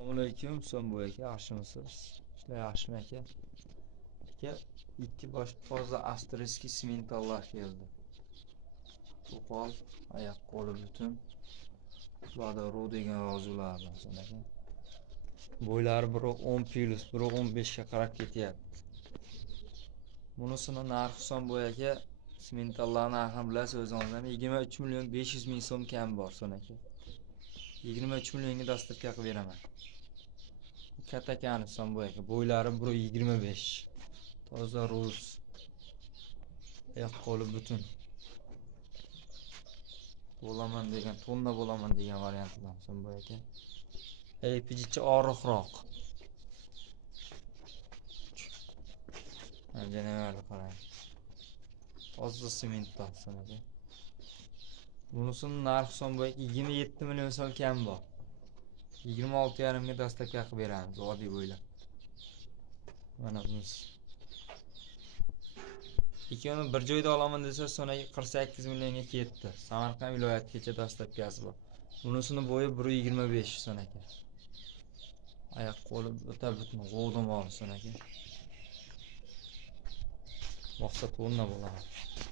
Assalomu alaykum, So'mboy aka, yaxshimisiz? Ishlar yaxshimi aka? Aka, ikki bosh toza avstriyskiy simentallar keldi. Qo'pol, oyoq qo'li butun. Ularda ro degan yozuvlar bor aka. Bo'ylari biri 10 plus, biri 15 ga qarab ketyapti. Bunisini narxi So'mboy aka, simentallar narxini bilasiz o'zingizdan 23 million 500 ming so'm kam bor aka. 23 millionga dastavka qilib beraman. Katakani So'mboy aka, bo'ylari 1.25. Toza rus. Oyoq qo'li butun. Bo'laman degan, tonna bo'laman degan variantlar So'mboy aka. Pijichi og'riqroq. Mana yana qarang. Toza simentdan aka. Bunisining narxi So'mboy aka 27 million so'm kam bor. 26,5 ga dastavka qilib beramiz, oddiy bo'ylab. Mana bunisi. Ikkini bir joyda olaman desa, so'naga 48 millionga ketdi. Samarqand viloyatigacha dastavkasi bor. Bunisini bo'yi 1.25 so'm aka. Oyoq qo'li o'ta butun, g'ovdim olsin aka. Maqsad o'rna bo'ladi.